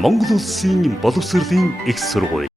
Монгол Улсын боловсролын их сургууль.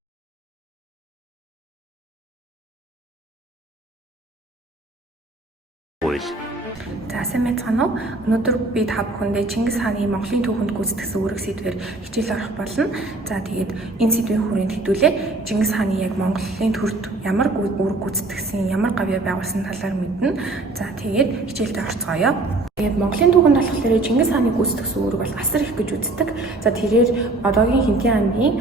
За сайн байцгаана уу? Өнөөдөр би та бүхэндээ Чингис хааны Монголын түүхэнд гүйцэтгэсэн үүрэг сэдвээр хичээл орох болно. За тэгээд энэ сэдвийн хүрээнд хэдүүлээ Чингис хааны яг Монголын төрд ямар үүрэг гүйцэтгэсэн, ямар гавьяа байгуулсан талаар мэднэ. За тэгээд хичээлдээ орцгоё. Тэгээд Монголын түүхэнд болохоор Чингис хааны гүйцэтгэсэн үүрэг бол асар их гэж үздэг. За тэрээр одоогийн Хинтээ аймгийн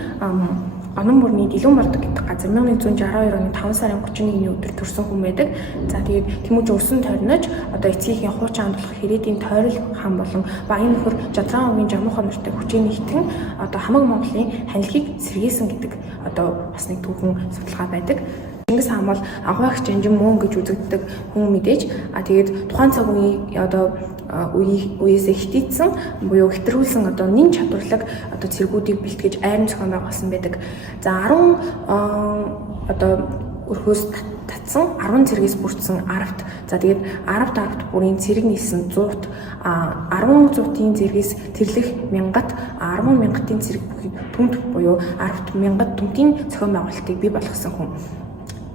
Онон бүрний Дэлгэн болдог гэдэг газар 1162 оны 5 сарын 31-ний өдөр төрсэн хүн байдаг. За тэгээд Тэмүүж өрсөн тойрнож одоо эцгийнхээ хуучин анд болох Хэрээдийн Тойрол хаан болон Баян нөхөр Жадран овгийн Жамуухан нэртэй хүчээр нэгтгэн одоо хамаг Монголын ханилхийг сэргээсэн гэдэг одоо бас нэг түүхэн судалгаа байдаг. Чингис хаан бол агуугч жанжин мөн гэж үзэгддэг хүн мэдээж. Тэгээд тухайн цаг үеийн одоо үеэс хитийдсэн буюу хэтрүүлсэн одоо нэн чадварлаг одоо цэргүүдийг бэлтгэж айрын зохион байгуулсан байдаг. За 10 одоо өрхөөс татсан 10 цэргээс бүрдсэн аравт. За тэгээд 10 бүрийн цэрэг нийлсэн 100-т 10 зуутын цэргээс тэрлэх мянгат 10 мянгатын цэрэг бүхий түнт буюу 10 мянгат түнтийн зохион байгуулалтыг бий болгосон хүн.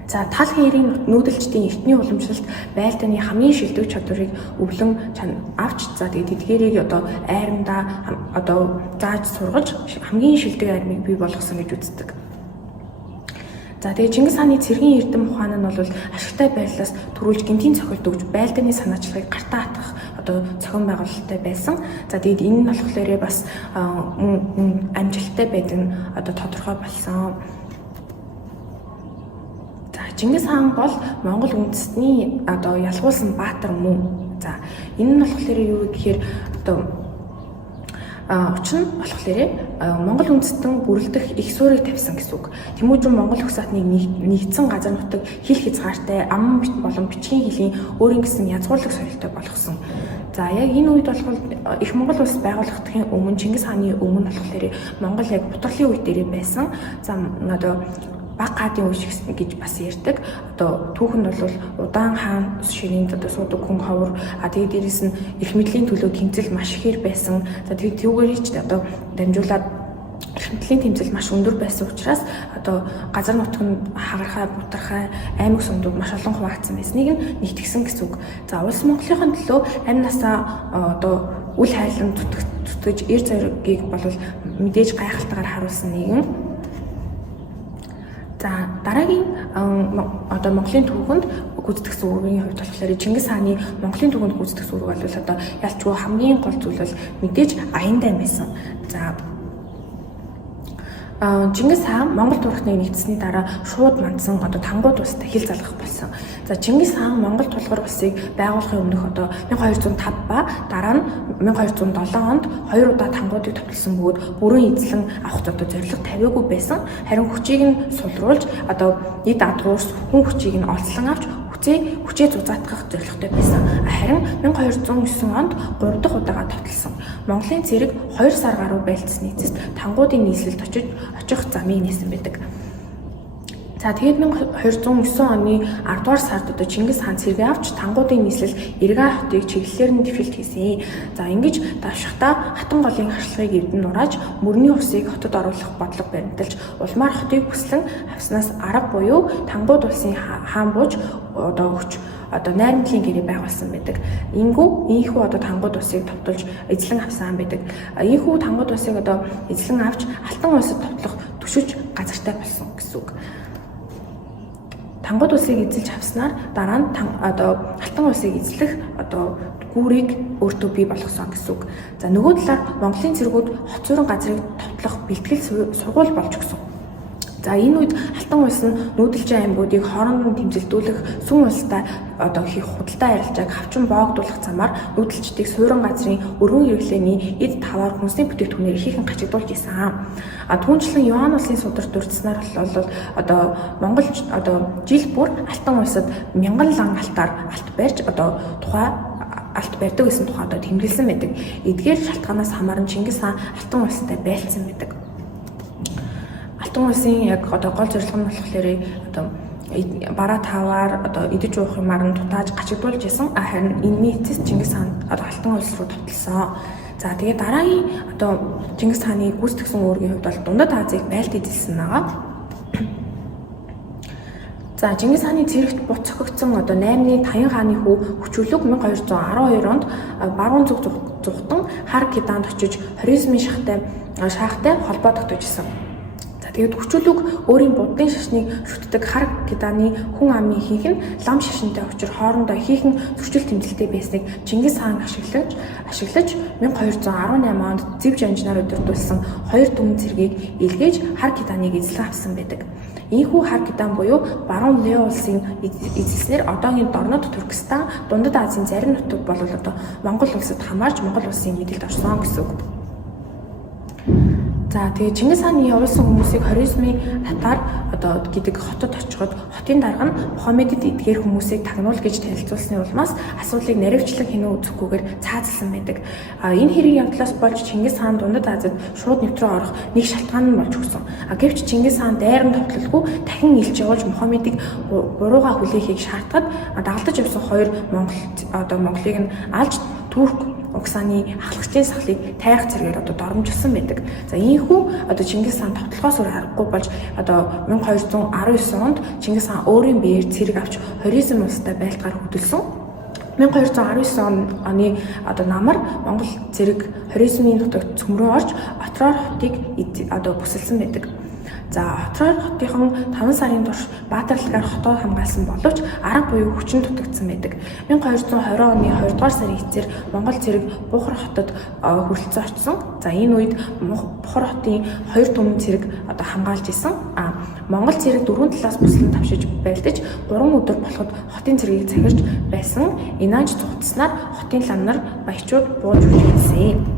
За тал хээрийн нүүдэлчдийн эртний уламжлалт байлдааны хамгийн шилдэг чадварыг өвлөн авч за тэгээд тэдгээрийг одоо айрамдаа одоо зааж сургаж хамгийн шилдэг айрмыг бий болгосон гэж үздэг. За тэгээд Чингис хааны цэргийн эрдэм ухаан нь бол ашигтай байдлаас төрүүлж гинтийн цохилт өгж байлдааны санаачлагыг гартаа хатгах одоо зохион байгуулалттай байсан. За тэгээд энэ нь болохоор бас амжилттай байдаг нь одоо тодорхой болсон. Чингис хаан бол Монгол үндэстний одоо ялгуулсан баатар мөн. За энэ нь болохоор юу гэхээр одоо учир нь болохоор Монгол үндэстэн бүрэлдэх их суурийг тавьсан гэсэн үг. Тэмүүжин Монгол Хүсаатны нэгдсэн газар нутаг хил хязгаартай ам болон бичгийн хэлийн өөрийн гэсэн язгуурлаг соёлтой болгосон. За яг энэ үед болохоор их Монгол улс байгуулагдахын өмнө Чингис хааны өмнө болохоор Монгол яг бутгалын үе дээрээ байсан. За одоо баг хаадын үе шиг гэж бас ярьдаг. Одоо түүхэнд бол удаан хаан ширээнд одоо суудаг хүн ховор тэгээд дээрэс нь эрх мэдлийн төлөө тэмцэл маш ихээр байсан. За тэгээд түүгээр ч одоо дамжуулаад эрх мэдлийн тэмцэл маш өндөр байсан учраас одоо газар нутгийн хагархай, бутархай, аймаг сумдууд маш олон хуваагдсан байсныг нь нэгтгэсэн гэсэн үг. За улс Монголын төлөө амь насаа одоо үл хайлан зүтгэж эр зоригийг бол мэдээж гайхалтайгаар харуулсан нэгэн. За дараагийн одоо Монголын түүхэнд гүйцэтгэсэн үүргийн хувьд болохоор Чингис хааны Монголын түүхэнд гүйцэтгэсэн үүрэг бол одоо ялчгүй хамгийн гол зүйл бол мэдээж аян дайн байсан. За Чингис хаан Монгол турхныг нэгдсэний дараа шууд мандсан одоо Тангууд улстай хил залгах болсон. За Чингис хаан Монгол тулгар улсыг байгуулахын өмнөх одоо 1205 ба дараа нь 1207 онд 2 удаа Тангуудыг товтлсон бөгөөд бүрэн эзлэн авах одоо зорилго тавиагүй байсан. Харин хүчийг нь сулруулж одоо эд адгуурс хүн хүчийг нь олцлон авч хүчээ зузаатгах зорилготой байсан. Харин 1209 онд 3 дахь удаага товтлсон. Монголын цэрэг 2 сар гаруй байлцсны эцэст Тангуудын нийслэлд очих замыг нээсэн байдаг. За тэгээд 1209 оны 10 дугаар сард одоо Чингис хаан цэргээ авч Тангуудын нийслэл Эргэн хотыг чиглэлээр нь дэвшилт хийсэн. За ингэж давшихтаа Хатан голын харшлагыг эрдэнэ нурааж мөрний усыг хотод оруулах бодлого баримталж улмаар хотыг бүслэн авснаас арга буюу Тангууд улсын хаан бууж одоо өгч одоо найрамдлын гэрээ байгуулсан байдаг. Ийхүү одоо Тангууд улсыг товтолж эзлэн авсан байдаг. Ийхүү Тангууд улсыг одоо эзлэн авч Алтан улсад товтлох төшөж газартай болсон гэсэн үг. Тангууд улсыг эзэлж авснаар дараа нь одоо Алтан улсыг эзлэх одоо гүүрийг өөртөө бий болгосон гэсэн үг. За нөгөө талаар Монголын цэргүүд хоцорон газрыг товтлох бэлтгэл сургууль болж өгсөн. За энэ үед Алтан улс нь нүүдэлчин аймагуудыг хоорондон тэмцэлдүүлэх сүм улстай одоо хийх худалдаа арилжааг хавчин боогдуулах замаар нүүдэлчдийг суурин газрын өргөн хэрэглээний эд таваар хүнсний бүтээгдэхүүнээр ихээхэн гачигдуулж исэн. Түүнчлэн Юан улсын сударт дурдсанаар бол одоо Монгол одоо жил бүр Алтан улсад 1000 лан алтаар алт барьж одоо тухай алт барьдаг гэсэн тухай одоо тэмдэглэсэн байдаг. Эдгээр шалтгаанаас хамааран Чингис хаан Алтан улстай байлцсан байдаг. Алтан улсын яг одоо гол зорилго нь болохоор одоо бараа таваар одоо идэж уух юмар нь тутааж гачигдуулж исэн. Харин энэний эцэс Чингис хаан одоо Алтан улс руу товтлсон. За тэгээд дараагийн одоо Чингис хааны гүйцэтгэсэн үүргийн хувьд бол Дундад Азийг байлт эзэлсэн байгаа. За Чингис хааны цэрэгт буцагдсан одоо 8-ны Таян хааны хүү Хүчүлэг 1212 онд баруун зүг зүгтэн Хар Киданд очиж хоризмын шахтай холбоо тогтоожсэн. За тэгээд Хүчүлэг өөрийн буддын шашныг шүтдэг Хар Киданы хүн амын ихэнх нь лам шашинтай учир хоорондоо ихэнх зөрчил тэмцэлтэй байсныг Чингис хаан ашиглаж 1218 онд Зэв жанжнаар удирдуулсан 2 түмэн цэргийг илгээж Хар Киданыг эзлэн авсан байдаг. Ийхүү Хар Кидан буюу баруун Лео улсын эзэлснээр одоогийн Дорнод Туркестан, Дундад Азийн зарим нутаг бол одоо Монгол улсад хамаарч Монгол улсын мэдэлд орсон гэсэн үг. За тэгээд Чингис хааны явуулсан хүмүүсийг хоризмын татар одоо гэдэг хотод очиход хотын дарга нь Мухаммедд эдгээр хүмүүсийг тагнуул гэж танилцуулсны улмаас асуудлыг наривчлан хинөө үзэхгүйгээр цаазалсан байдаг. Энэ хэрэг явдлаас болж Чингис хаан Дундад Азид шууд нэвтрээ орох нэг шалтгаан нь болж өгсөн. Гэвч Чингис хаан дайран товтлолгүй дахин илж явуулж Мухаммедийг бурууга хүлээхийг шаардаад дагалдаж явсан хоёр Монголыг нь алж Турк Угсааны ахлагчийн сахлыг тайх зэргээр одоо доромжилсан байдаг. За ийхүү одоо Чингис хаан товтлогоос өөр аргагүй болж одоо 1219 онд Чингис хаан өөрийн биеэр цэрэг авч хоризм улстай байлгаар хөдөлсөн. 1219 оны одоо намар Монгол цэрэг хоризмын нутагт цөмрөө орж Отроор хотыг одоо бүсэлсэн байдаг. За Отроор хотынхон 5 сарын турш баатарлагаар хотоо хамгаалсан боловч арга буюу хүчин дутагдсан байдаг. 1220 оны 2 дугаар сарын эцээр Монгол цэрэг Бухар хотод хүрэлцэн очсон. За энэ үед Бухар хотын 2 түмэн цэрэг одоо хамгаалж исэн. Монгол цэрэг дөрвөн талаас бүслэн тавшиж байлдаж 3 өдөр болоход хотын цэрэгийг захирч байсан. Инааж цугтснаар хотын лам нар баячууд бууж үргэлжлэсэн.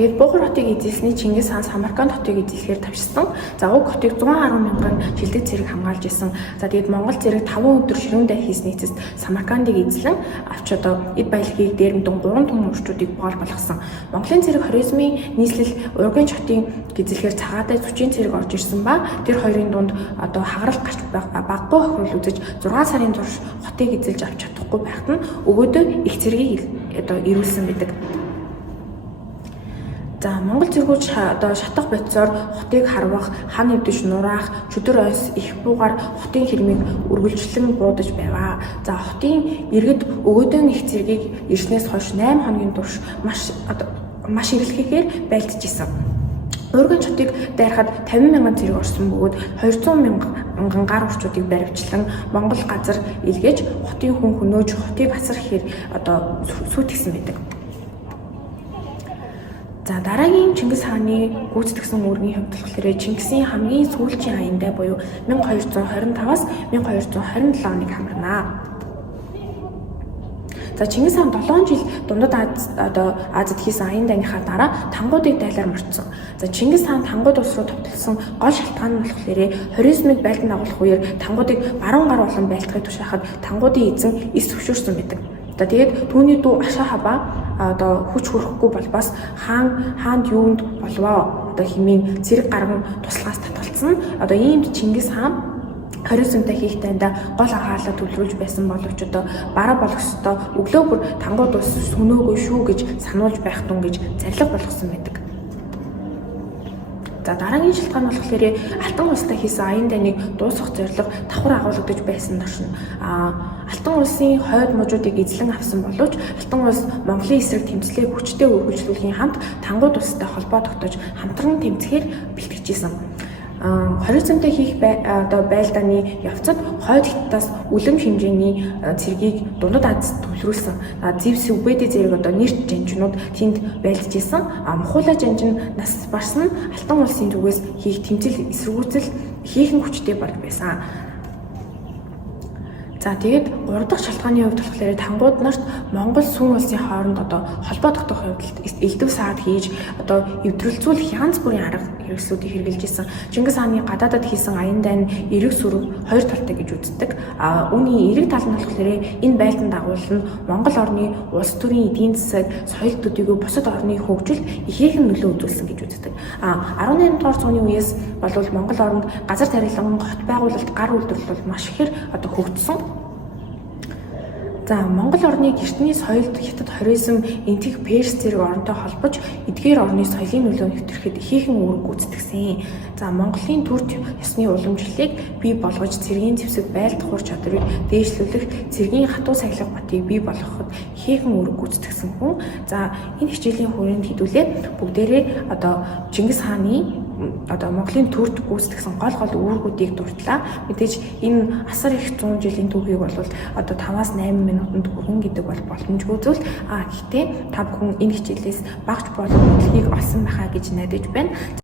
Тэгээд Бухар хотыг эзэлсний Чингис хаан Самарканд хотыг эзлэхээр тавьсан. За уг хотыг 110 мянган шилдэг цэрэг хамгаалж исэн. За тэгээд Монгол цэрэг 5 өдөр ширүүндээ хийсний эцэст Самаркандыг эзлэн авч одоо эд баялагийг дээрмдэн 3 түмэн урчуудыг боол болгосон. Монголын цэрэг хоризмын нийслэл ургийн хотын эзлэхээр цагаатай зүчийн цэрэг орж ирсэн ба тэр хоёрын дунд одоо хагарал гарч баггүй хохирол үзэж 6 сарын турш хотыг эзэлж авч чадахгүй байхад нь өгөөдөө их цэрэгийг одоо ирүүлсэн байдаг. За Монгол цэргүүд одоо шатах бодисоор хотыг харвах, хан нэвдэж нураах, чөдөр ойс их буугаар хотын хэрмийг үргэлжлэн буудаж байваа. За хотын иргэд өгөөдөө их цэргийг ирснээс хойш 8 хоногийн турш маш эрэлхийгээр байлдаж исэн. Ургийн хотыг дайрахад 50 мянган цэрэг орсон бөгөөд 200 мянган гар урчуудыг баривчлан Монгол газар илгээж хотын хүн хөнөөж хотыг асар ихээр одоо сүйтгэсэн байдаг. За дараагийн Чингис хааны гүйцэтгэсэн үүргийн хувьд болохоор Чингисийн хамгийн сүүлчийн аяндаа буюу 1225-аас 1227 оныг хамрана. За Чингис хаан 7 жил Дундад Азид хийсэн аян дайныхаа дараа тангуудыг дайлаар морцсон. За Чингис хаан тангууд улс руу товтлсон гол шалтгаан нь болохоор хоризмыг байлдан агуулах үеэр тангуудыг баруун гар болон байлтгахыг тушаахад тангуудын эзэн эс зөвшөөрсөн байдаг. За тэгээд түүний дүү Ашаа хабаа одоо хүч хүрэхгүй болбоос хаанд юунд болвоо одоо хэмээн цэрэг гарган туслахаас татгалцсан. Одоо иймд Чингис хаан хоризмтай хийх тайнда гол анхаарлаа төвлөрүүлж байсан боловч одоо бараа болох ёстой өглөө бүр тангууд ус сүнөөгөө шүү гэж сануулж байх тун гэж зарлиг болгосон байдаг. За дараагийн шалтгаан болохоор Алтан улстай хийсэн аян дайныг дуусгах зорилго давхар агуулгадж байсан доршин. Алтан улсын хойд мужуудыг эзлэн авсан боловч Алтан улс Монголын эсрэг тэмцлийг хүчтэй үргэлжлүүлэхийн хамт тангууд улстай холбоо тогтоож хамтран тэмцэхээр бэлтгэжсэн. Хоризмтай хийх одоо байлдааны явцад хойд хятадаас үлэм хэмжээний цэргийг Дундад Азид төвлөрүүлсэн. Зевс Үбэдэ зэрэг одоо нэрт жанжнууд тэнд байлдаж исэн. Мухула жанжин нас барсан Алтан улсын зүгээс хийх тэмцэл эсэргүүцэл хийхэн хүчтэй болж байсан. За тэгээд 3 дахь шалтгааны хувьд болохоор тангууд нарт Монгол сүм улсын хооронд одоо холбоо тогтоох явдалд элдв саад хийж одоо эвдрэлзүүлэх янз бүрийн арга хэрэгслүүдийг хэрэгжилж исэн. Чингис хааны гадаадад хийсэн аян дайн эрэг сүрэг хоёр талтай гэж үздэг. Үүний эрэг тал нь болохоор энэ байлдан дагуулна Монгол орны улс төрийн эдийн засаг, соёл төдийгүй бусад орны хөгжилд ихээхэн нөлөө үзүүлсэн гэж үздэг. 18 дугаар зууны үеэс болвол Монгол оронд газар тариалан хот байгуулалт гар үйлдвэрлэл маш ихээр одоо хөгжсөн. За Монгол орныг эртний соёлд хятад хоризм, энтэг Перс зэрэг оронтой холбож эдгээр орны соёлын нөлөө нэвтрэхэд ихээхэн үүрэг гүйцэтгсэн. За Монголын төр ёсны уламжлалыг бий болгож цэргийн зэвсэг байлдах ур чадварыг дээшлүүлэх, цэргийн хатуу сахилга батыг бий болгоход ихээхэн үүрэг гүйцэтгсэн хүн. За энэ хичээлийн хүрээнд хэдүүлээ бүгдээрээ Чингис хааны Монголын төрд гүйцэтгсэн гол үүргүүдийг дурдлаа. Мэдээж энэ асар их 100 жилийн түүхийг бол 5-8 минутанд хүргэн гэдэг бол боломжгүй зүйл. Гэхдээ та бүхэн энэ хичээлээс багч болох мэдлэгийг олсон байхаа гэж найдаж байна.